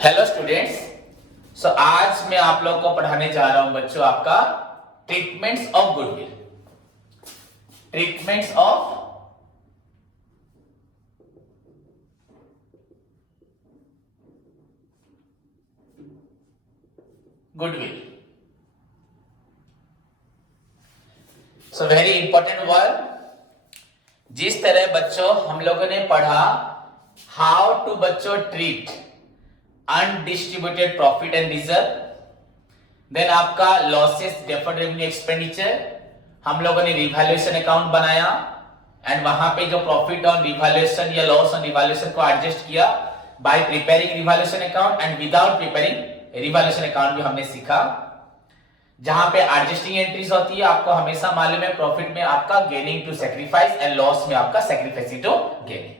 Hello students. आज मैं आप लोग को पढ़ाने जा रहा हूं बच्चों आपका treatments of goodwill. Treatments of goodwill. Very important word. जिस तरह बच्चों हम लोगों ने पढ़ा हाउ टू बच्चों treat undistributed profit and reserve, then आपका लॉसेस, डेफर्ड रेवेन्यू, एक्सपेंडिचर, हम लोगों ने रिवैल्यूएशन अकाउंट बनाया एंड वहां पे जो प्रॉफिट ऑन रिवैल्यूएशन या लॉस ऑन रिवैल्यूएशन को एडजस्ट किया bye preparing revaluation account and without preparing revaluation account भी हमने सीखा। जहां पे एडजस्टिंग एंट्रीज होती है, आपको हमेशा मालूम है प्रॉफिट में आपका gaining to sacrifice and loss में आपका सैक्रिफाइसिंग टू गेनिंग।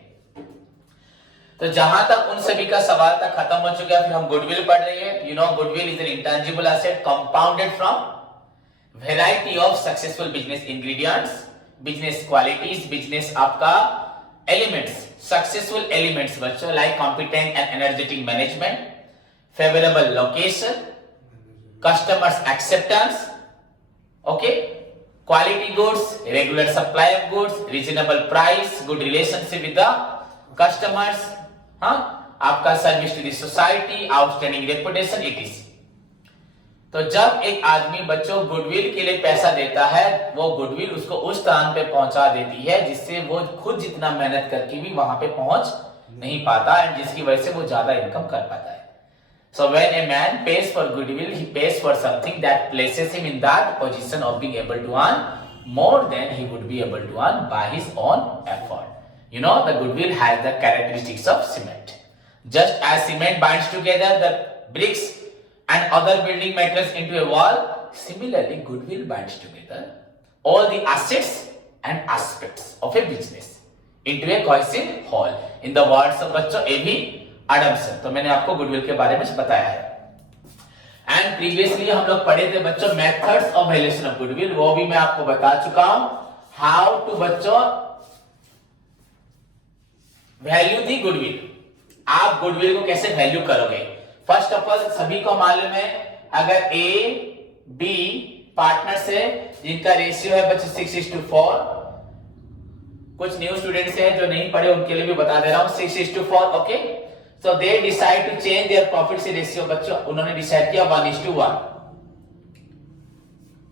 तो जहां तक उन सभी का सवाल तक खत्म हो चुका है, फिर हम गुडविल पढ़ रहे हैं। You know goodwill is an intangible asset compounded from variety of successful business ingredients, business qualities, business आपका एलिमेंट्स, सक्सेसफुल एलिमेंट्स बच्चों like competent and energetic management, favourable location, customers acceptance, okay, quality goods, regular supply of goods, reasonable price, good relationship with the customers, आपका service to the society, outstanding reputation, it. तो जब एक आदमी बच्चों goodwill के लिए पैसा देता है, वो गुडविल उसको उस स्थान पे पहुंचा देती है जिससे वो खुद जितना मेहनत करके भी वहां पे पहुंच नहीं पाता एंड जिसकी वजह से वो ज्यादा इनकम कर पाता है। So when a man pays for goodwill, he pays for something that places him in that position of being able to earn more than he would be able to earn by his own effort. You know, the goodwill has the characteristics of cement. Just as cement binds together the bricks and other building materials into a wall, similarly goodwill binds together all the assets and aspects of a business into a cohesive whole. In the words of बच्चों A.V. एडम्सन। तो मैंने आपको goodwill के बारे में बताया है and previously हम लोग पढ़े थे बच्चों methods of valuation of goodwill, वो भी मैं आपको बता चुका हूं। हाउ टू बच्चों वैल्यू दी गुडविल, आप गुडविल को कैसे वैल्यू करोगे। फर्स्ट ऑफ ऑल सभी को मालूम है अगर ए बी पार्टनर्स है जिनका रेशियो है बच्चों 6:4, कुछ न्यू स्टूडेंट्स हैं जो नहीं पढ़े उनके लिए भी बता दे रहा हूं 6:4, okay. So they decide to change their profit से रेशियो बच्चों उन्होंने डिसाइड किया 1:1,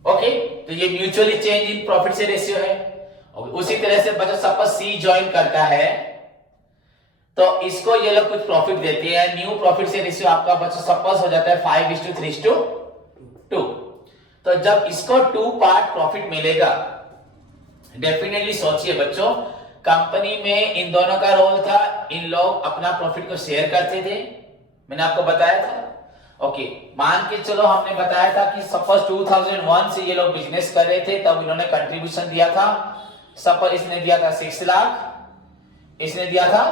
ओके। तो ये म्यूचुअली चेंज इन प्रॉफिट से रेशियो है। उसी तरह से बच्चों सपोज सी ज्वाइन करता है तो इसको ये लोग कुछ प्रॉफिट देते हैं, न्यू प्रॉफिट से रेशियो आपका बच्चों सपोज हो जाता है 5:3:2। तो जब इसको 2 पार्ट प्रॉफिट मिलेगा, डेफिनेटली सोचिए बच्चों कंपनी में इन दोनों का रोल था, इन लोग अपना प्रॉफिट को शेयर करते थे, मैंने आपको बताया था, ओके। मान के चलो हमने बताया था कि सपोज 2001 से ये लोग बिजनेस कर रहे थे, तब इन्होंने कंट्रीब्यूशन दिया था, सपोज इसने दिया था 6 लाख, इसने दिया था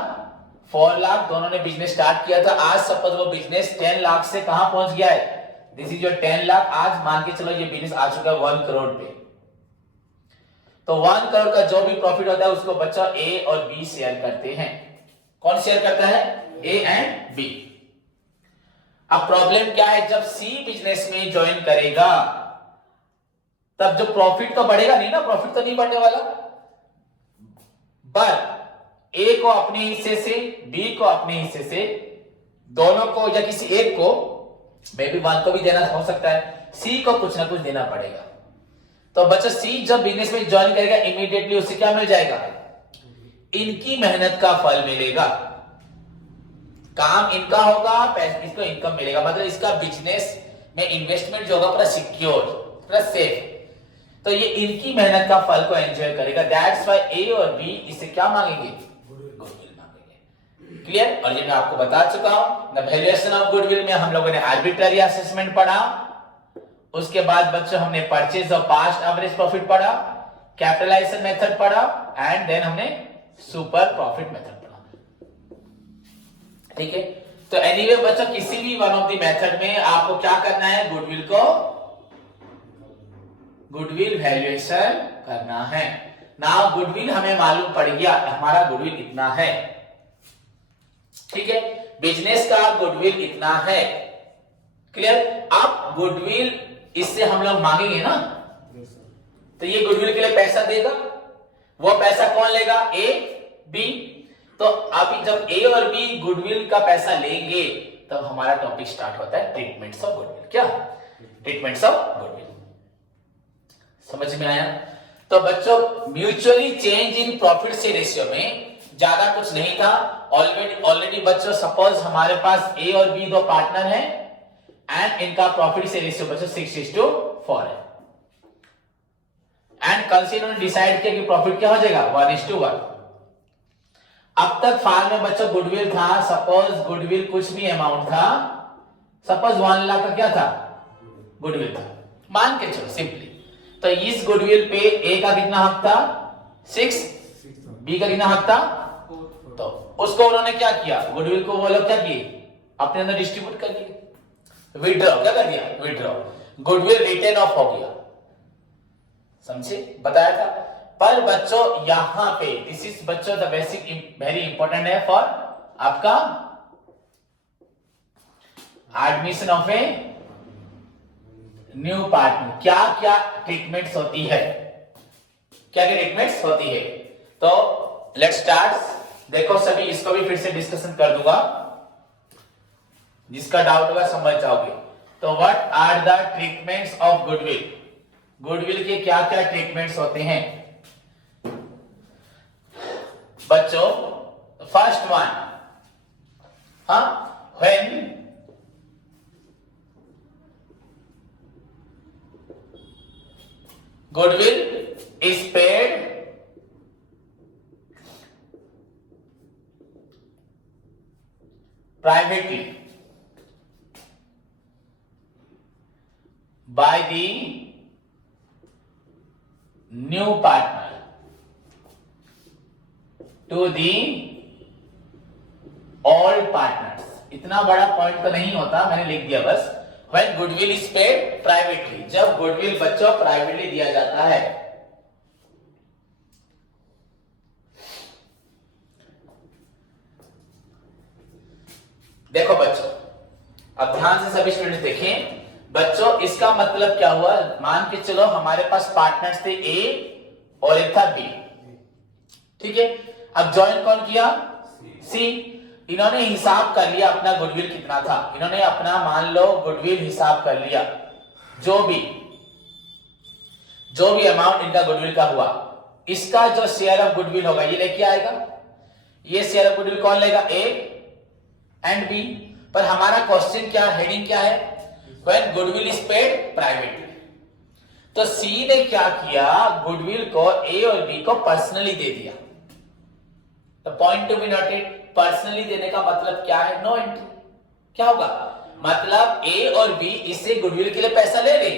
4 लाख, दोनों ने बिजनेस स्टार्ट किया था। आज सपोज वो बिजनेस 10 लाख से कहां पहुंच गया है, दिस इज योर 10 लाख। आज मान के चलो ये बिजनेस आ चुका है 1 करोड़ पे, तो 1 करोड़ का जो भी प्रॉफिट होता है उसको बच्चा ए और बी शेयर करते हैं। कौन शेयर करता है, ए एंड बी। अब प्रॉब्लम क्या है, जब सी बिजनेस में ज्वाइन करेगा तब जो प्रॉफिट तो बढ़ेगा नहीं ना, प्रॉफिट तो नहीं बढ़ने वाला, बट ए को अपने हिस्से से, बी को अपने हिस्से से, दोनों को या किसी एक को, मे बी 1 को भी देना हो सकता है, सी को कुछ ना कुछ देना पड़ेगा। तो बच्चा सी जब बिजनेस में ज्वाइन करेगा इमीडिएटली उससे क्या मिल जाएगा, इनकी मेहनत का फल मिलेगा, काम इनका होगा, पैसे इसको इनकम मिलेगा, मतलब इसका बिजनेस में इन्वेस्टमेंट जो होगा पूरा सिक्योर, पूरा सेफ। तो ये इनकी मेहनत का फल को एंजॉय करेगा। दैट्स व्हाई ए और बी इससे क्या मांगेंगे, गुडविल मांगेंगे। क्लियर। और ये मैं आपको बता चुका हूं द वैल्यूएशन ऑफ गुडविल में हम लोगों ने आर्बिट्ररी असेसमेंट पढ़ा, उसके बाद बच्चों हमने purchase of past average profit पढ़ा, कैपिटलाइजेशन मेथड पढ़ा एंड देन हमने सुपर प्रॉफिट मेथड पढ़ा, ठीक है। तो एनीवे बच्चों किसी भी वन ऑफ द मेथड में आपको क्या करना है, गुडविल वैल्यूएशन करना है। नाउ गुडविल हमें मालूम पड़ गया हमारा गुडविल इतना है, ठीक है। बिजनेस का गुडविल इतना है, क्लियर। अब गुडविल इससे हम लोग मांगेंगे ना, तो ये गुडविल के लिए पैसा देगा, वो पैसा कौन लेगा, ए बी। तो अभी जब ए और बी गुडविल का पैसा लेंगे तब हमारा टॉपिक स्टार्ट होता है ट्रीटमेंट्स ऑफ गुडविल। क्या ट्रीटमेंट्स ऑफ गुडविल, समझ में आया। तो बच्चों म्यूचुअली चेंज इन प्रॉफिट से रेशियो में ज्यादा कुछ नहीं था। ऑलरेडी बच्चों सपोज हमारे पास ए और बी दो पार्टनर हैं एंड इनका प्रॉफिट से रेशियो बच्चों 6:4 है। एंड कल से इन्होंने डिसाइड किया कि प्रॉफिट क्या हो जाएगा 1:1। अब तक फाइल में बच्चों गुडविल था, सपोज गुडविल कुछ भी अमाउंट था, सपोज 1 लाख का क्या था गुडविल था, मान के चलो सिंपली। तो इस गुडविल पे ए का कितना हक था 6, बी का कितना हक था, तो उसको उन्होंने क्या किया, गुडविल को वो लोग क्या किए अपने अंदर डिस्ट्रीब्यूट कर दिए, विड्रॉ क्या कर दिया, विड्रॉ, गुडविल रिटेन ऑफ हो गया, समझे, बताया था। पर बच्चों यहां पे दिस इज बच्चों द बेसिक वेरी इंपॉर्टेंट है फॉर आपका admission of a new partner. क्या क्या ट्रीटमेंट्स होती है, क्या क्या ट्रीटमेंट्स होती है। तो लेट्स स्टार्ट। देखो सभी इसको भी फिर से डिस्कशन कर दूंगा, जिसका डाउट होगा समझ जाओगे। तो what are the treatments of goodwill, goodwill के क्या क्या ट्रीटमेंट्स होते हैं बच्चों। First one, when goodwill is paid privately by the new partner to the all partners। इतना बड़ा पॉइंट तो नहीं होता, मैंने लिख दिया बस। When goodwill is paid privately, जब गुडविल बच्चों प्राइवेटली दिया जाता है। देखो बच्चों अब ध्यान से सभी स्टूडेंट्स देखें। बच्चों इसका मतलब क्या हुआ, मान के चलो हमारे पास पार्टनर्स थे ए और एक था बी, ठीक है। अब ज्वाइन कौन किया, सी। इन्होंने हिसाब कर लिया अपना गुडविल कितना था, इन्होंने अपना मान लो गुडविल हिसाब कर लिया, जो भी अमाउंट इनका गुडविल का हुआ, इसका जो शेयर ऑफ गुडविल होगा ये लेके आएगा। ये शेयर ऑफ गुडविल कौन लेगा, ए एंड बी। पर हमारा क्वेश्चन क्या, हेडिंग क्या है, when goodwill is paid privately. तो सी ने क्या किया, गुडविल को ए और बी को पर्सनली दे दिया। The point to be noted, personally देने का मतलब क्या है, नो एंट्री। क्या होगा, मतलब ए और बी इससे गुडविल के लिए पैसा ले रहे,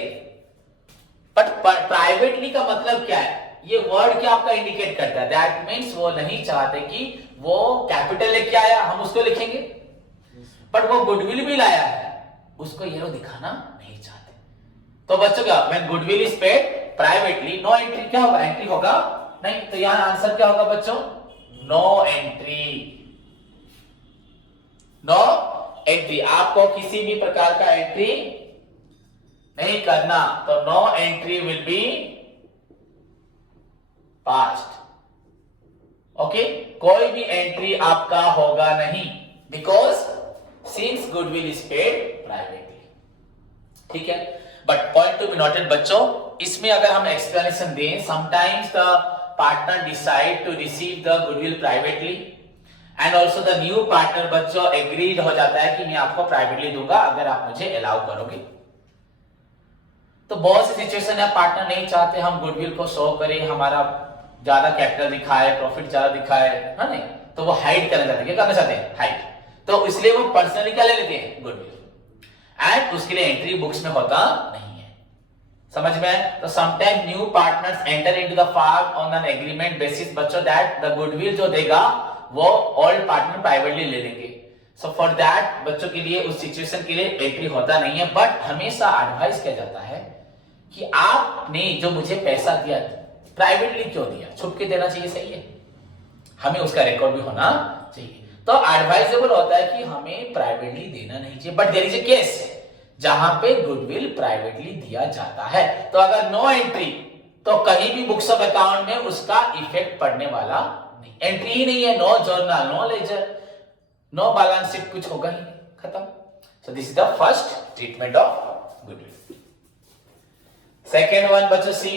बट प्राइवेटली का मतलब क्या है, ये वर्ड क्या आपका इंडिकेट करता है, दैट मीन्स वो नहीं चाहते कि वो कैपिटल लेके आया हम उसको लिखेंगे, बट वो गुडविल भी लाया है उसको ये लोग दिखाना नहीं चाहते। तो बच्चों क्या, when goodwill is paid privately no entry, क्या होगा, एंट्री होगा नहीं। तो यहां आंसर क्या होगा बच्चों, नो एंट्री। नो एंट्री, आपको किसी भी प्रकार का एंट्री नहीं करना, तो no entry will be passed. Okay, कोई भी एंट्री आपका होगा नहीं, because since goodwill is paid privately, ठीक है। But point to be noted बच्चों, इसमें अगर हम एक्सप्लेनेशन दें, sometimes the partner decide to receive the goodwill privately and also the new partner बच्चों एग्रीड हो जाता है कि मैं आपको प्राइवेटली दूंगा अगर आप मुझे अलाउ करोगे। तो बहुत सी सिचुएशन है पार्टनर नहीं चाहते हम गुडविल को शो करें, हमारा ज्यादा कैपिटल दिखाए, प्रॉफिट ज्यादा दिखाए, है नहीं, तो वो हाइड करना चाहते हैं। क्या करना चाहते हैं, हाइड। तो इसलिए वो पर्सनली क्या ले लेते हैं, गुडविल, एंड उसके लिए एंट्री बुक्स में होता नहीं है, समझ में आए। तो sometime new partners enter into the farm on an agreement basis बच्चों दैट द गुडविल जो देगा वो ओल्ड पार्टनर प्राइवेटली ले लेंगे। सो फॉर दैट बच्चों के लिए उस सिचुएशन के लिए एंट्री होता नहीं है, बट हमेशा एडवाइस किया जाता है कि आपने जो मुझे पैसा दिया प्राइवेटली क्यों दिया, छुप के देना चाहिए, सही है, हमें उसका रिकॉर्ड भी होना चाहिए। तो एडवाइजेबल होता है कि हमें प्राइवेटली देना नहीं चाहिए, but there is a case जहां पे गुडविल प्राइवेटली दिया जाता है। तो अगर नो एंट्री तो कहीं भी बुक्स ऑफ अकाउंट में उसका इफेक्ट पड़ने वाला नहीं, एंट्री ही नहीं है, no journal, no ledger, no balance sheet, कुछ होगा ही नहीं, खत्म। So this is the first treatment of goodwill. Second one बच्चों सी,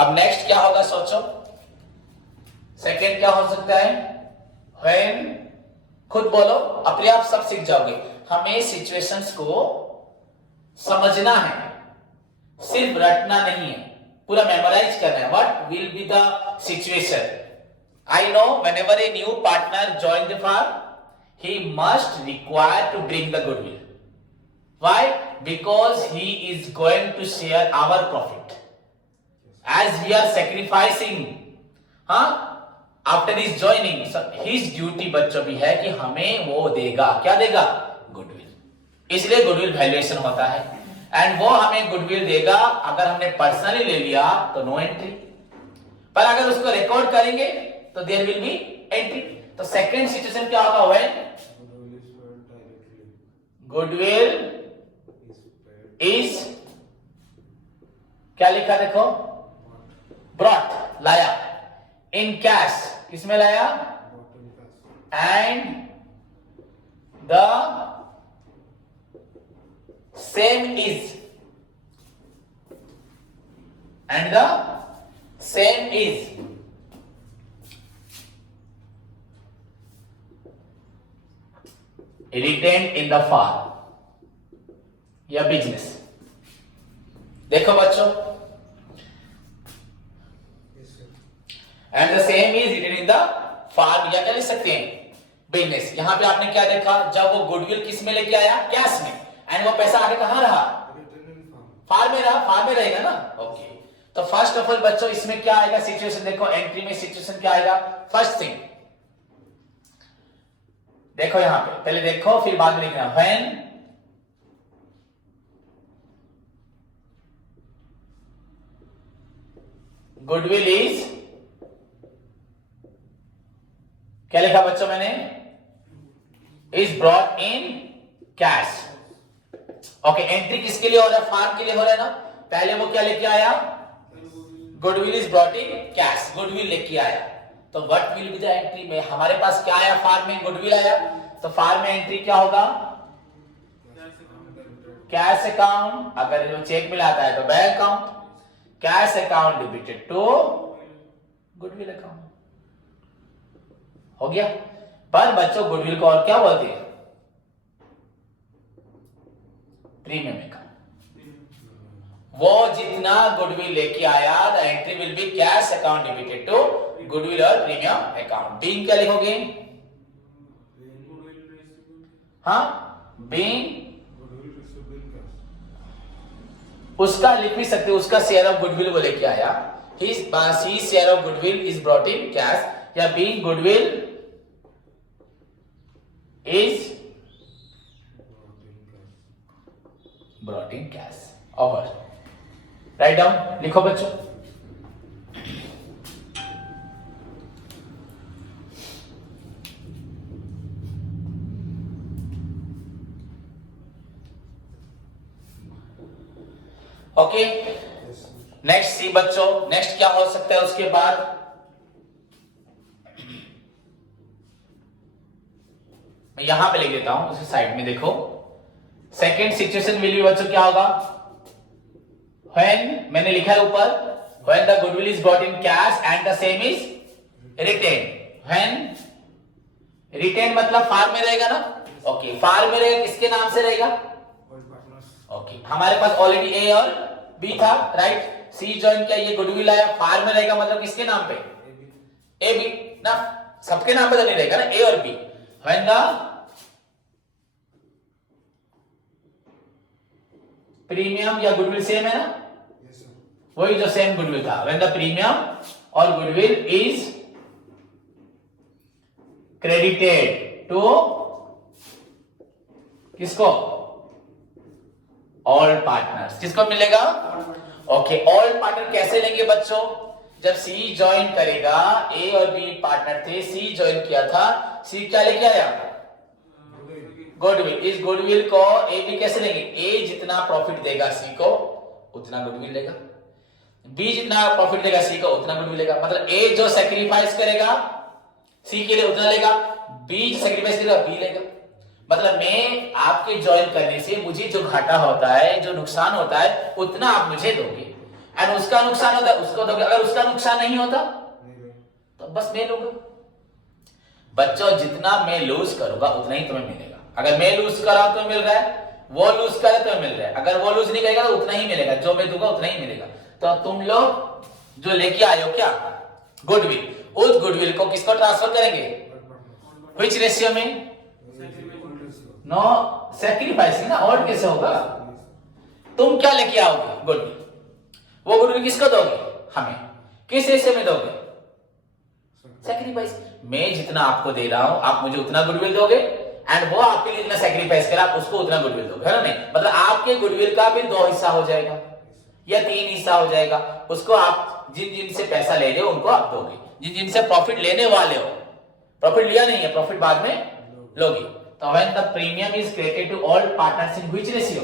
अब नेक्स्ट क्या होगा सोचो, सेकेंड क्या हो सकता है, व्हेन, खुद बोलो, अपने आप सब सीख जाओगे। हमें सिचुएशंस को समझना है, सिर्फ रटना नहीं है, पूरा मेमोराइज करना है। What will be the situation? I know whenever a new partner join the firm, he must require to bring the goodwill. Why? Because he is going to share our profit. As we are sacrificing, after his joining, so his duty बच्चों भी है कि हमें वो देगा, क्या देगा? Goodwill. इसलिए गुडविल वैल्यूएशन होता है, एंड वो हमें गुडविल देगा। अगर हमने पर्सनली ले लिया तो नो एंट्री, पर अगर उसको रिकॉर्ड करेंगे तो देयर विल बी एंट्री। तो सेकंड सिचुएशन क्या होगा? व्हेन गुडविल इज, क्या लिखा देखो, ब्रॉट, लाया, इन कैश, किसमें लाया, and the same is, and the same is retained in the farm या बिजनेस। देखो बच्चों, and the same is retain in the farm, या क्या लिख सकते हैं, बिजनेस। यहां पे आपने क्या देखा, जब वो गुडविल किस में लेके आया, कैश में, एंड वो पैसा आगे कहां रहा, फार्म में रहा, फार्म में रहेगा ना, ओके। तो फर्स्ट ऑफ ऑल बच्चों इसमें क्या आएगा सिचुएशन, देखो एंट्री में सिचुएशन क्या आएगा, फर्स्ट थिंग देखो यहां पे, पहले देखो फिर बाद में लिखना, व्हेन गुडविल इज, क्या लिखा बच्चों मैंने, is brought in cash. Okay, entry किसके लिए हो रहा है, फार्म के लिए हो रहा है ना। पहले वो क्या लेके आया, goodwill is brought in cash, goodwill लेके आया। तो what will be the entry में, हमारे पास क्या आया, फार्म में गुडविल आया, तो फार्म में एंट्री क्या होगा, कैश अकाउंट, अगर जो चेक मिल आता है तो bank account, cash account debited to goodwill account, हो गया। पर बच्चों गुडविल को और क्या बोलते हैं, प्रीमियम अकाउंट। वो जितना गुडविल लेके आया, the entry will be cash account debited to goodwill और प्रीमियम अकाउंट। बीइंग क्या लिखोगे, हाँ, बीइंग उसका लिख भी सकते हो, उसका शेयर ऑफ गुडविल वो लेके आया, he share of goodwill is brought in cash, या being goodwill is brought in cash. Over, right down, लिखो बच्चों। ओके, नेक्स्ट सी बच्चों, नेक्स्ट क्या हो सकता है उसके बाद, मैं यहां पे लिख देता हूं, उसी साइड में देखो। सेकेंड सिचुएशन मिली बच्चों, क्या होगा, व्हेन, मैंने लिखा है ऊपर, when the goodwill is brought in cash and the same is retain. When retain मतलब फार्म में रहेगा ना, ओके, फार्म में रहेगा, किसके नाम से रहेगा, ओके, हमारे पास ऑलरेडी ए और बी था, राइट, सी ज्वाइन किया, ये गुडविल आया, फार्म में रहेगा मतलब किसके नाम पे, ए बी ना, सबके नाम पे तो नहीं रहेगा ना, ए और बी। व्हेन द प्रीमियम या गुडविल सेम है ना, वही जो सेम गुडविल था, व्हेन द प्रीमियम और गुडविल इज क्रेडिटेड टू किसको, ऑल पार्टनर्स, किसको मिलेगा, ओके, ऑल पार्टनर कैसे लेंगे बच्चों? जब सी ज्वाइन करेगा, ए और बी पार्टनर थे, सी ज्वाइन किया था, सी क्या लेके आया? गुडविल। इस गुडविल को ए बी कैसे लेंगे? ए जितना प्रॉफिट देगा सी को उतना गुडविल लेगा, बी जितना प्रॉफिट देगा सी को उतना गुडविल लेगा। मतलब ए जो सैक्रिफाइस करेगा सी के लिए उतना लेगा, बी जो सैक्रिफाइस करेगा बी लेगा। मतलब मैं आपके ज्वाइन करने से मुझे जो घाटा होता है, जो नुकसान होता है, उतना आप मुझे दोगे, एंड उसका नुकसान होता है उसको दोगे। अगर उसका नुकसान नहीं होता तो बस मैं लूंगा। बच्चों जितना मैं लूज करूंगा उतना ही तुम्हें मिलेगा। अगर मैं लूज कर रहा हूं तो मिल रहा है, वो लूज करे तो मिल रहा है। अगर वो लूज नहीं करेगा तो उतना ही मिलेगा, जो मैं दूंगा उतना ही मिलेगा। तो तुम लोग जो लेके आए हो क्या? गुडविल, उस गुडविल को किसको ट्रांसफर करेंगे? व्हिच रेशियो में? नो सैक्रिफाइसिंग ना, और कैसे होगा? तुम क्या लेके आओगे? गुडविल। वो गुडविल किसको दोगे? हमें। किस रेशियो में दोगे? सैक्रिफाइस। मैं जितना आपको दे रहा हूं आप मुझे उतना गुडविल दोगे, एंड वो आपके लिए इतना सैक्रिफाइस करा, आप उसको उतना गुडविल दोगे, है ना? नहीं, मतलब आपके गुडविल का भी 2 हिस्सा हो जाएगा या 3 हिस्सा हो जाएगा। उसको आप जिन जिन से पैसा ले रहे हो उनको आप दोगे, जिन जिन से प्रॉफिट लेने वाले हो। प्रॉफिट लिया नहीं है, प्रॉफिट बाद में लोगे। तो when the premium is credited to all partners in which ratio?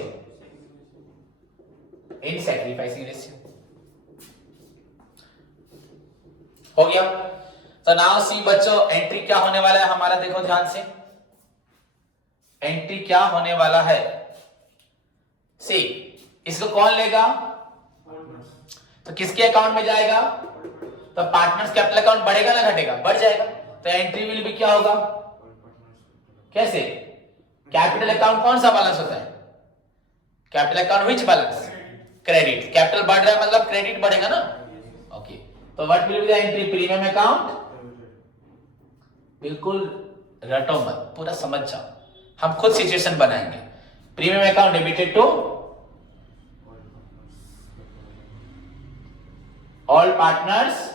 In sacrificing ratio. हो गया? तो नाउ सी बच्चों, एंट्री क्या होने वाला है हमारा? देखो ध्यान से, एंट्री क्या होने वाला है? सी, इसको कौन लेगा? तो किसके अकाउंट में जाएगा? तो पार्टनर्स कैपिटल अकाउंट बढ़ेगा ना घटेगा? बढ़ जाएगा। तो एंट्री विल भी क्या होगा? कैसे? कैपिटल अकाउंट कौन सा बैलेंस होता है? Capital account which balance? Credit. Capital बढ़ रहा है मतलब क्रेडिट बढ़ेगा ना? ओके, तो what will be the entry? Premium account. बिल्कुल रटो मत, पूरा समझ जाओ, हम खुद सिचुएशन बनाएंगे। Premium account debited to all partners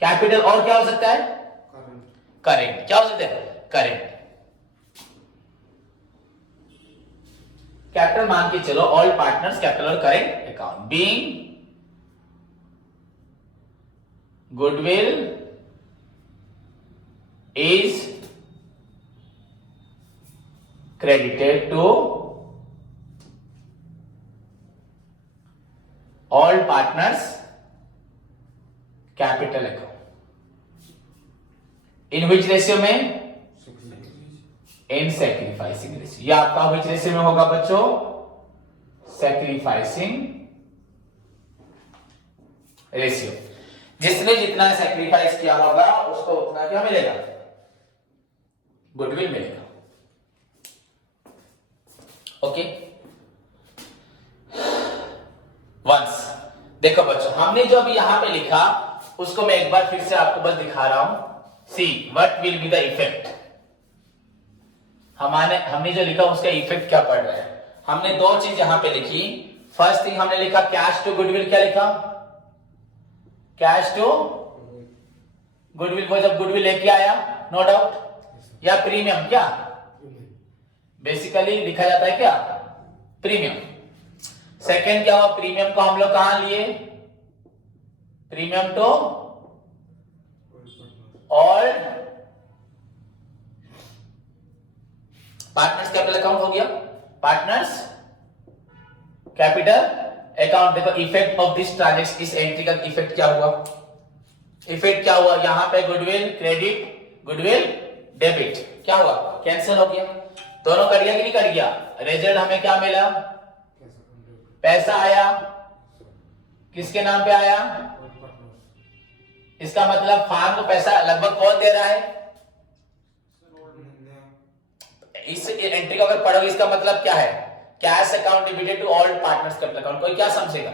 capital, और क्या हो सकता है? करेंट। क्या हो सकता है? करेंट। कैपिटल मान के चलो, ऑल पार्टनर्स कैपिटल और current account. Being goodwill is credited to all partners capital account in which ratio में? in sacrificing ratio। ये आपका which ratio में होगा बच्चों? sacrificing ratio। जिसने जितना सैक्रिफाइस किया होगा उसको उतना क्या मिलेगा? गुडविल मिलेगा। ओके, वंस देखो बच्चों, हमने जो अभी यहां पे लिखा उसको मैं एक बार फिर से आपको बस दिखा रहा हूं। See what will be the effect. हमने जो लिखा उसका इफेक्ट क्या पड़ रहा है? हमने 2 चीज यहां पे लिखी। फर्स्ट थिंग हमने लिखा कैश टू गुडविल। क्या लिखा? Cash to goodwill. वो जब गुडविल लेके आया, नो डाउट, या प्रीमियम। क्या बेसिकली लिखा जाता है? क्या प्रीमियम। सेकंड क्या हुआ? प्रीमियम को हम लोग कहां लिए? Premium to all partners capital account हो गया। Partners capital account. देखो इफेक्ट ऑफ दिस ट्रांजैक्शन, इस एंट्री का इफेक्ट क्या हुआ? इफेक्ट क्या हुआ? यहां पे गुडविल क्रेडिट, गुडविल डेबिट, क्या हुआ? कैंसिल हो गया। दोनों कट गया कि नहीं कट गया? रिजल्ट हमें क्या मिला? पैसा आया। किसके नाम पे आया? इसका मतलब फार्म को पैसा लगभग कौन दे रहा है? इस एंट्री को अगर पढ़ोगे इसका मतलब क्या है? Cash account debited to all partners capital account. कोई क्या समझेगा?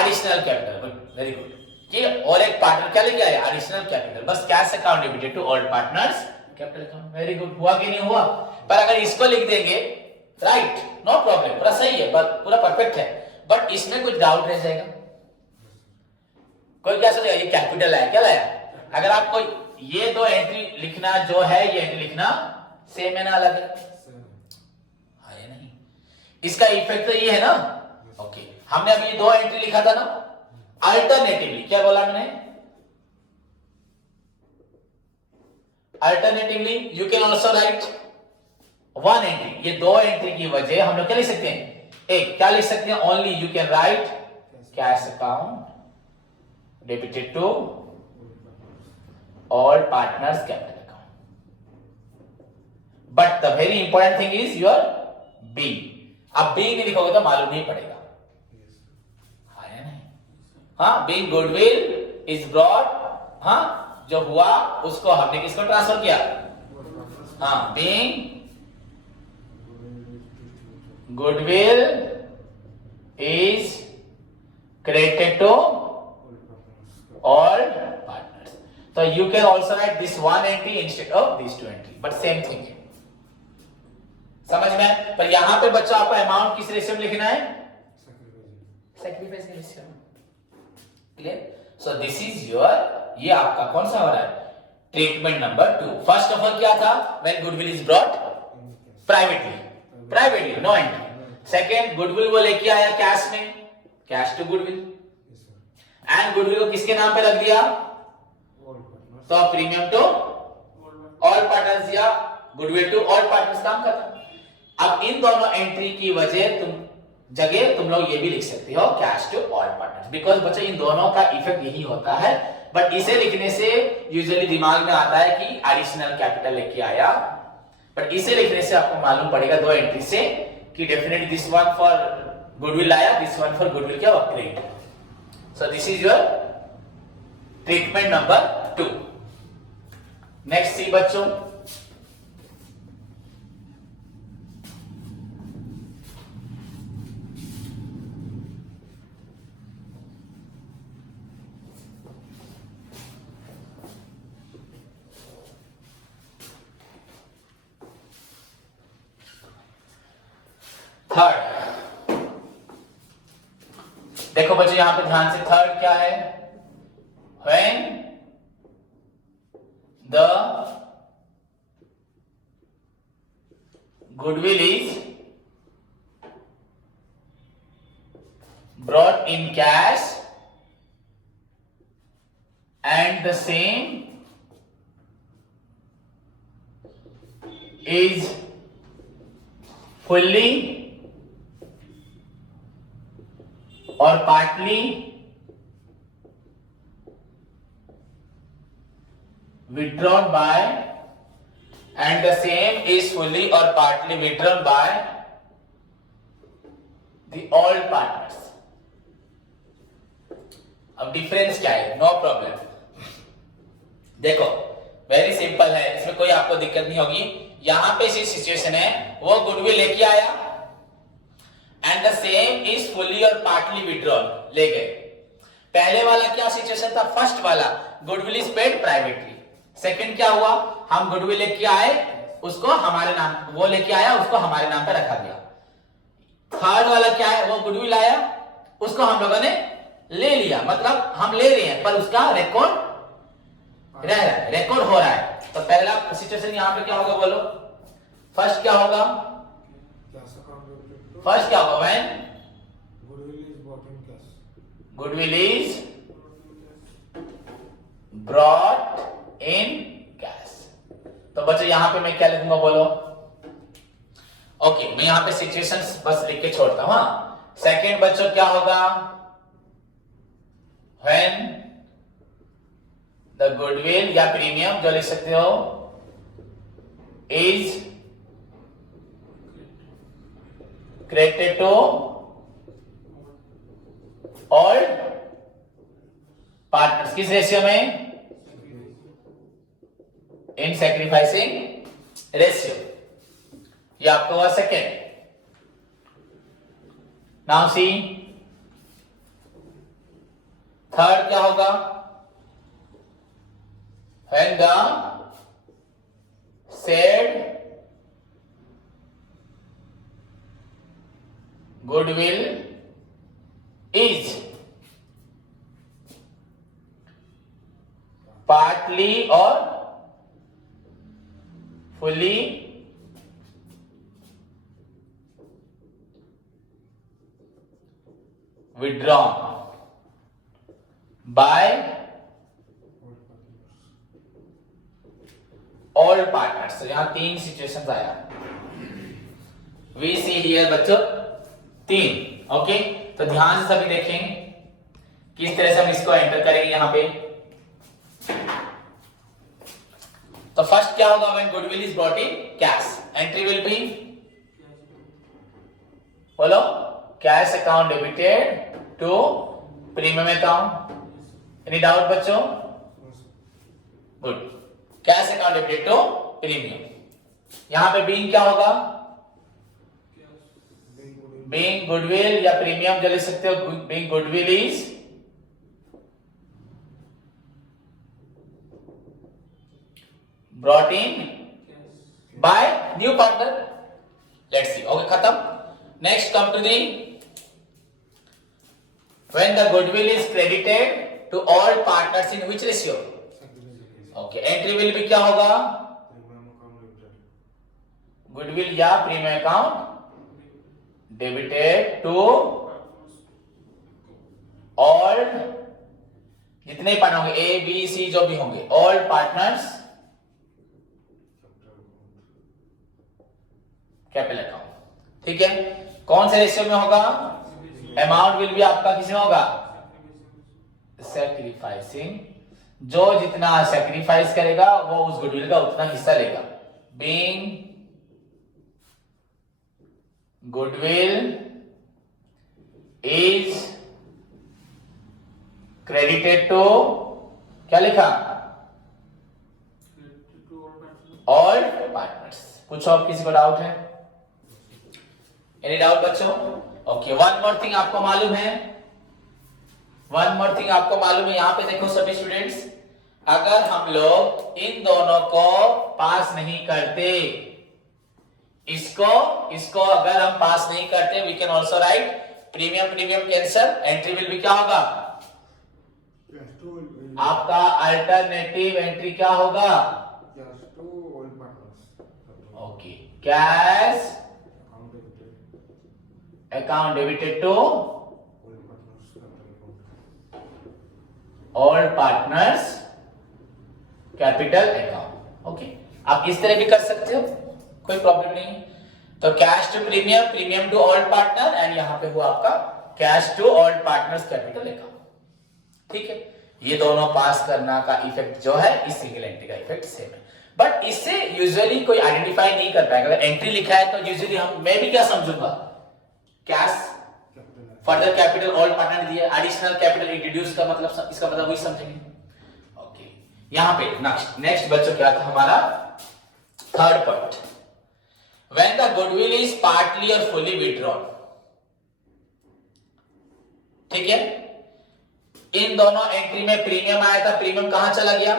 Additional capital. Very good. कि और एक पार्टनर क्या लेके आया? Additional capital. बस cash account debited to all partners capital account. Very good. हुआ कि नहीं हुआ? पर अगर इसको लिख देंगे, राइट, नो प्रॉब्लम, पूरा सही है, पूरा परफेक्ट है। बट इसमें कुछ डाउट रह जाएगा। कोई क्या सोचेगा ये कैपिटल है, क्या लाया? अगर आपको ये 2 एंट्री लिखना जो है, ये एंट्री लिखना सेम है ना अलग है? नहीं। इसका इफेक्ट तो ये है ना। ओके हमने अभी दो एंट्री लिखा था ना। अल्टरनेटिवली क्या बोला मैंने, alternatively you can also right one entry. ये दो एंट्री की वजह हम लोग क्या लिख सकते हैं, एक क्या लिख सकते हैं, only you can write cash account debited to all partners capital account. But the very important thing is your B. अब बी नहीं लिखोगे तो मालूम नहीं पड़ेगा, है नहीं। हाँ बीइंग गुडविल इज ब्रॉट, हाँ जो हुआ उसको हमने किसको ट्रांसफर किया, हाँ being goodwill is credited to all partners. तो you can also write this one entry instead of this two entry, but same thing है, समझ में। पर यहां पे बच्चा आपका अमाउंट किस रेशियो में लिखना है, सैक्रिफाइस के रेशियो में, clear. So this is your, ये आपका कौन सा हो रहा है, treatment number 2। First of all क्या था, when goodwill is brought privately no entry. Second goodwill वो लेके आया कैश में, cash to goodwill, and goodwill को किसके नाम पे रख दिया, तो प्रीमियम टू ऑल पार्टनर्स या गुडविल टू ऑल पार्टनर्स, काम खत्म। अब इन दोनों एंट्री की वजह तुम लोग ये भी लिख सकते हो cash to all partners, because बच्चा इन दोनों का इफेक्ट यही होता है। बट इसे लिखने से यूजुअली दिमाग में आता है कि एडिशनल कैपिटल लेके आया, बट इसे लिखने से आपको मालूम पड़ेगा दो एंट्री से कि definitely this one for goodwill आया, दिस वन फॉर गुडविल क्या credit. So this is your treatment number 2। Next see बच्चों, थर्ड। देखो बच्चों यहां पे ध्यान से, थर्ड क्या है, when the goodwill is brought in cash and the same is fully or partly withdrawn by, and the same is fully or partly withdrawn by the all partners. अब डिफरेंस क्या है, नो प्रॉब्लम। देखो very simple है, इसमें कोई आपको दिक्कत नहीं होगी। यहां पे सिचुएशन है, वो गुडविल लेके आया and the same is fully और पार्टली विड्रॉन, ले गए। पहले वाला क्या सिचुएशन था, फर्स्ट वाला goodwill is paid privately. Second क्या हुआ, हम गुडविल लेके आए, उसको हमारे नाम, वो लेके आया उसको हमारे नाम पे रखा गया। थर्ड वाला क्या है, वो गुडविल आया उसको हम लोगों ने ले लिया, मतलब हम ले रहे हैं पर उसका रिकॉर्ड रह रहा है, रिकॉर्ड हो रहा है। तो पहला सिचुएशन यहां पे क्या होगा बोलो, फर्स्ट क्या होगा, फर्स्ट क्या होगा, when goodwill is brought in cash. तो बच्चों यहां पे मैं क्या लिखूंगा बोलो, ओके मैं यहां पे सिचुएशंस बस लिख के छोड़ता हूं। हाँ सेकंड बच्चों क्या होगा, व्हेन द गुडविल या प्रीमियम जो लिख सकते हो is credited to all partners, किस रेशियो में, इन सैक्रिफाइसिंग रेशियो। ये आपका हुआ सेकेंड। नाउ सी थर्ड क्या होगा, when the said goodwill is partly or fully withdrawn by all partners. तो यहां 3 सिचुएशंस आया. We see here बच्चों 3. ओके, तो ध्यान से सभी देखें किस तरह से हम इसको एंटर करेंगे यहां पे. तो फर्स्ट क्या होगा when goodwill is brought in? Cash. Entry will be, बोलो, cash account debited to premium account. Any doubt बच्चों? Good. Cash account debited to premium. यहां पे बीइंग क्या होगा? बीइंग गुडविल या प्रीमियम जो लिख सकते हो. Being goodwill is brought in by new partner. Let's see. Okay, खत्म. Next come to the when the goodwill is credited to all partners in which ratio. Okay, entry will भी क्या होगा? Goodwill या premium account debited to all, जितने partner होंगे A B C जो भी होंगे, ऑल पार्टनर्स कैपिटल अकाउंट. ठीक है, कौन से रेशियो में होगा? अमाउंट विल भी आपका किस में होगा? सैक्रिफाइसिंग. जो जितना सैक्रिफाइस करेगा वो उस गुडविल का उतना हिस्सा लेगा. Being goodwill is credited to, क्या लिखा? All partners. पूछो अब किसी को डाउट है? एनी डाउट बच्चों? ओके, वन मोर थिंग आपको मालूम है. वन मोर थिंग आपको मालूम है. यहां पे देखो सभी स्टूडेंट्स, अगर हम लोग इन दोनों को पास नहीं करते, इसको अगर हम पास नहीं करते, we can also write premium cancel. Entry will भी क्या होगा? आपका अल्टरनेटिव एंट्री क्या होगा? Okay, cash account debited to all partners capital account. Okay, आप इस तरह भी कर सकते हो, कोई प्रॉब्लम नहीं. तो cash to premium, premium to all partner, and यहां पे हुआ आपका cash to all partners capital account. ठीक है, ये दोनों पास करना का इफेक्ट जो है इस सिंगल एंट्री का इफेक्ट सेम है. बट इससे यूजुअली कोई आइडेंटिफाई नहीं कर पाएगा. अगर एंट्री लिखा है तो यूजुअली मैं भी क्या समझूंगा? Cash further capital all partner दिया, एडिशनल कैपिटल इंट्रोड्यूस का मतलब, इसका मतलब वही समझेंगे. ओके, यहां पे नेक्स्ट बच्चों क्या था हमारा? Third point, when the goodwill is partly और फुली विथड्रॉन. ठीक है, इन दोनों एंट्री में प्रीमियम आया था, प्रीमियम कहां चला गया?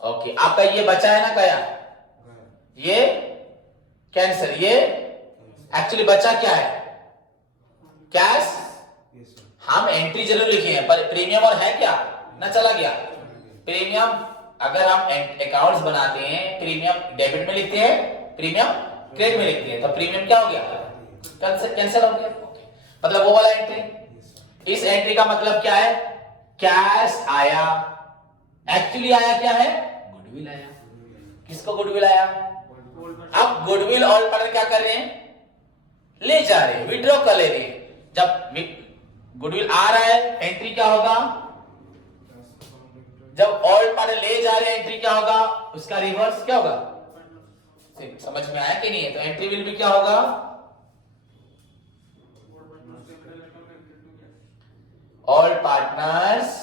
ओके, आपका ये बचा है ना क्या? ये कैंसर. ये एक्चुअली बचा क्या है? कैश. हम एंट्री जरूर लिखे हैं पर प्रीमियम और है क्या ना, चला गया. प्रीमियम अगर हम अकाउंट्स बनाते हैं, प्रीमियम डेबिट में लिखते हैं, प्रीमियम क्रेडिट में लिखते हैं, तो प्रीमियम क्या हो गया? कैंसिल हो गया. मतलब वो वाला एंट्री. इस एंट्री का मतलब क्या है? कैश आया, एक्चुअली आया क्या है? गुडविल आया. किसको गुडविल आया? अब गुडविल ऑल पार्टनर क्या कर रहे हैं? ले जा रहे हैं, विड्रॉ कर ले रहे हैं. जब गुडविल आ रहा है, एंट्री क्या होगा? जब ऑल पार्टनर ले जा रहे हैं, एंट्री क्या होगा? उसका रिवर्स क्या होगा? समझ में आया कि नहीं है? तो एंट्री विल भी क्या होगा? ऑल पार्टनर्स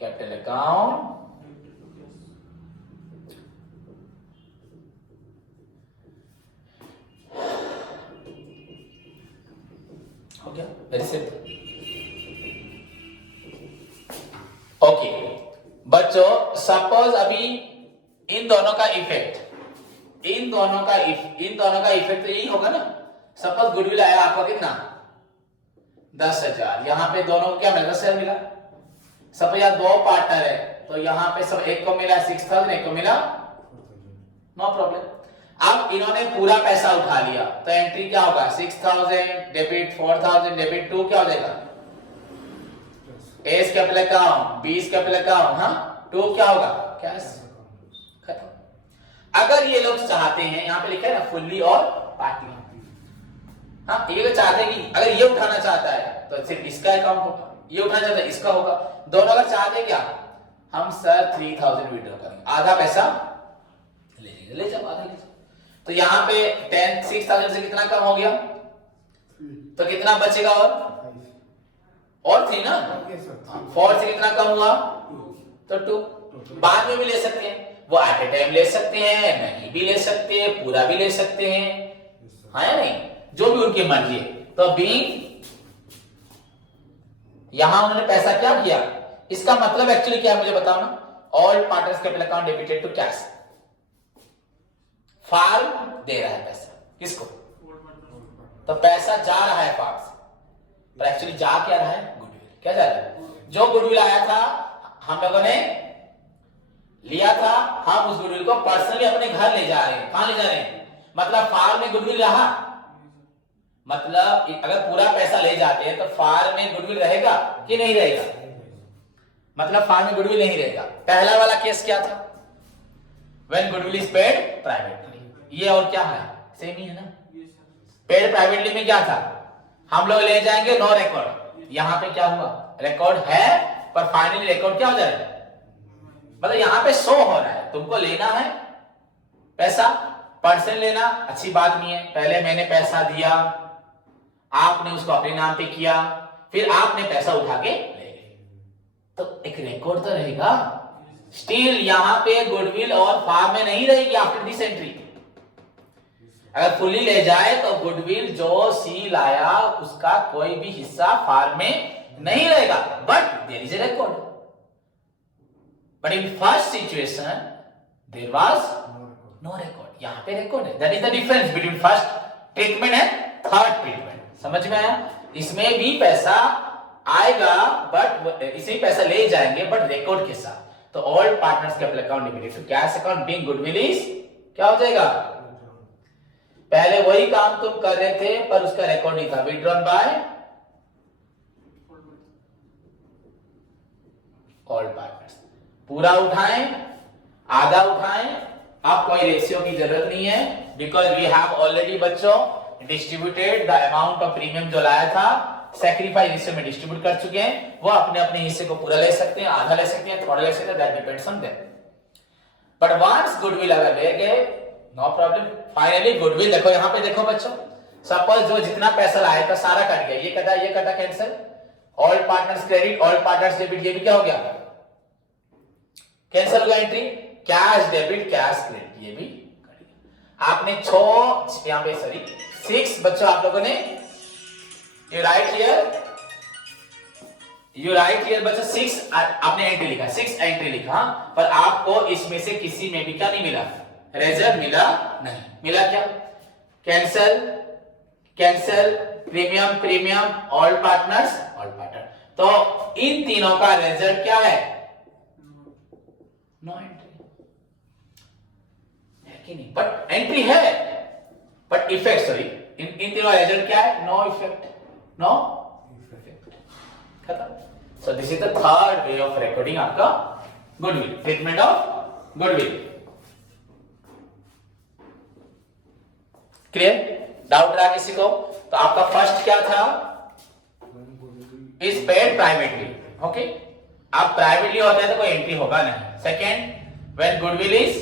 कैपिटल अकाउंट हो गया. Very simple. ओके बच्चों, सपोज अभी इन दोनों का इफेक्ट तो यही होगा ना. सपोज गुडविल आया आपका कितना? 10,000. यहां पे दोनों को क्या मिला? 10,000 मिला. सपोज यार दो पार्टनर है, तो यहां पे सब एक को मिला 6,000, एक को मिला, नो प्रॉब्लम. अब इन्होंने पूरा पैसा उठा लिया तो एंट्री क्या होगा 6000 डेबिट 4000 डेबिट 2 क्या हो जाएगा S capital account 20 capital account हाँ 2 क्या होगा कैश खत्म। अगर ये लोग चाहते हैं यहाँ पे लिखा है ना फुल्ली और पार्टली हाँ ये लोग चाहते हैं कि अगर ये उठाना चाहता है तो सिर्फ इसका अकाउंट होगा ये उठाना चाहता है इसका होगा दोनों अगर चाहते हैं क्या हम सर 3000 विड्रॉ करेंगे आधा पैसा ले जाओ आधा ले जाओ तो यहाँ पे 6000 से कितना कम हो गया तो कितना बचेगा और 3 ना 4 से कितना कम हुआ तो 2 बाद में भी ले सकते हैं वो एट ए टाइम ले सकते हैं नहीं भी ले सकते हैं पूरा भी ले सकते हैं हाँ या नहीं जो भी उनकी मर्जी है तो बी यहां उन्होंने पैसा क्या किया इसका मतलब एक्चुअली क्या है मुझे बताओ ना all partners capital account debited to cash firm दे रहा है पैसा किसको तो पैसा जा रहा है फार्म से पर एक्चुअली जा क्या रहा है गुडविल क्या जा रहा है जो गुडविल आया था हम लोगों ने लिया था हम उस गुडविल को पर्सनली अपने घर ले जा रहे हैं कहां ले जा रहे हैं मतलब फार्म में गुडविल रहा मतलब अगर पूरा पैसा ले जाते हैं तो फार्म में गुडविल रहेगा कि नहीं रहेगा मतलब फार्म में गुडविल नहीं रहेगा पहला वाला केस क्या था when goodwill is paid privately ये और क्या है सेम ही है ना पेड प्राइवेटली में क्या था हम लोग ले जाएंगे नो रिकॉर्ड यहां पे क्या हुआ रिकॉर्ड है पर फाइनली रिकॉर्ड क्या हो जाएगा मतलब यहां पे शो हो रहा है तुमको लेना है पैसा पर्सन लेना अच्छी बात नहीं है पहले मैंने पैसा दिया आपने उसको अपने नाम पे किया फिर आपने पैसा उठा के ले गए तो एक रिकॉर्ड तो रहेगा स्टिल यहां पे गुडविल और फार्म में नहीं रहेगी आफ्टर दिस एंट्री अगर फुल्ली ले जाए तो गुडविल जो सी लाया उसका कोई भी हिस्सा फार्म में नहीं रहेगा but there is a record but in first situation there was no record यहां पे रिकॉर्ड है that is the difference between first treatment and third treatment समझ में आया इसमें भी पैसा आएगा बट इसमें पैसा ले जाएंगे बट रिकॉर्ड के साथ तो all partners capital account debited to cash account being goodwill is क्या हो जाएगा पहले वही काम तुम कर रहे थे पर उसका रिकॉर्ड नहीं था विड्रॉन बाय ऑल पार्टनर्स पूरा उठाएं आधा उठाएं अब कोई रेशियो की जरूरत नहीं है बिकॉज वी हैव ऑलरेडी बच्चों distributed the amount of premium जो लाया था सैक्रिफाइस हिस्से में डिस्ट्रीब्यूट कर चुके हैं वो अपने अपने हिस्से को पूरा ले सकते हैं आधा ले सकते हैं थोड़ा ले सकते हैं that depends on them but once goodwill अगर ले गए नो प्रॉब्लम फाइनली गुडविल देखो यहां पे देखो बच्चों सपोज जो जितना पैसा लाया था सारा कट गया ये कटा cancel all partners credit all partners debit ये भी क्या हो गया कैंसिल हुआ entry cash debit cash credit ये भी कट गया आपने 6 यहां पे सॉरी 6 बच्चों आप लोगों ने you write here बच्चों 6 आपने एंट्री लिखा 6 एंट्री लिखा पर आपको इसमें से किसी में भी क्या नहीं मिला रिजर्व मिला नहीं मिला क्या कैंसल प्रीमियम ऑल पार्टनर तो इन तीनों का रिजल्ट क्या है नो एंट्री है कि नहीं बट एंट्री है बट इफेक्ट सॉरी इन तीनों का रिजल्ट क्या है नो इफेक्ट खत्म so this is the third way of recording आपका goodwill treatment of goodwill clear doubt रहा किसी को तो आपका फर्स्ट क्या था इज पेड प्राइवेटली ओके आप प्राइवेटली होता है तो कोई एंट्री होगा नहीं second when goodwill is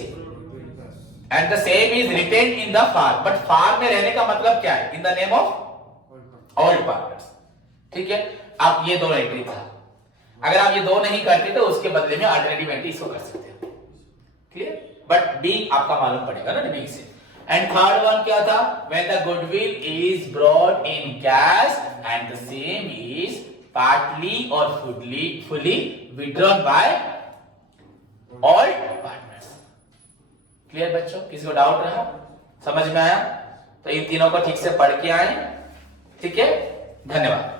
and the same is retain in the firm but firm में रहने का मतलब क्या है in the name of all partners ठीक है आप ये दो एंट्री था अगर आप ये दो नहीं करते तो उसके बदले में अल्टरनेटिव एंट्री इसको कर सकते हैं क्लियर बट बी आपका मालूम पड़ेगा ना बी से एंड थर्ड वन क्या था when the goodwill is brought in cash and the same is partly और fully withdrawn by all partners clear बच्चों किसी को डाउट रहा समझ में आया तो इन तीनों को ठीक से पढ़ के आए ठीक है धन्यवाद